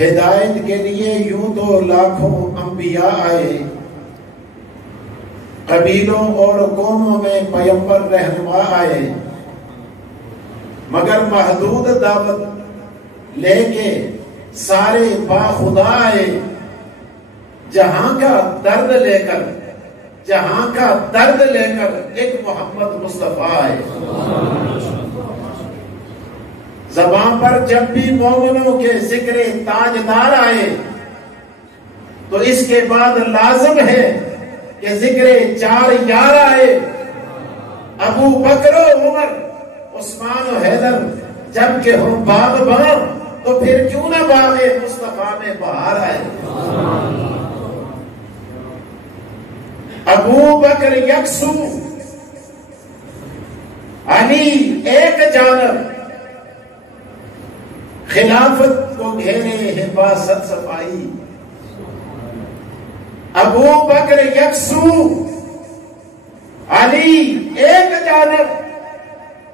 ہدایت کے لیے یوں تو لاکھوں انبیاء آئے، قبیلوں اور قوموں میں پیغمبر رہنما آئے، مگر محدود دعوت لے کے سارے با خدا آئے، جہاں کا درد لے کر ایک محمد مصطفیٰ آئے۔ زبان پر جب بھی مومنوں کے ذکر تاجدار آئے تو اس کے بعد لازم ہے کہ ذکر چار یار آئے، ابو بکر و عمر عثمان و حیدر جب کہ ہم باغبان تو پھر کیوں نہ باغ مصطفیٰ میں بہار آئے۔ ابو بکر یکسو علی ایک جانب، خلافت کو گھیرے حفاظت صفائی۔ ابو بکر یکسو علی ایک جانب،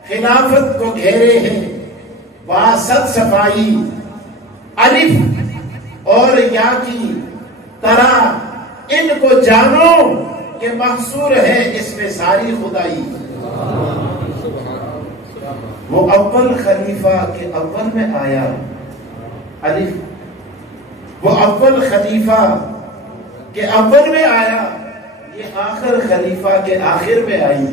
خلافت کو گھیرے ہیں واسط صفائی۔ الف اور یا کی طرح ان کو جانو کہ محصور ہے اس میں ساری خدائی۔ وہ اول خلیفہ کے اول میں آیا الف، وہ اول خلیفہ کے اول میں آیا، یہ آخر خلیفہ کے آخر میں آئی۔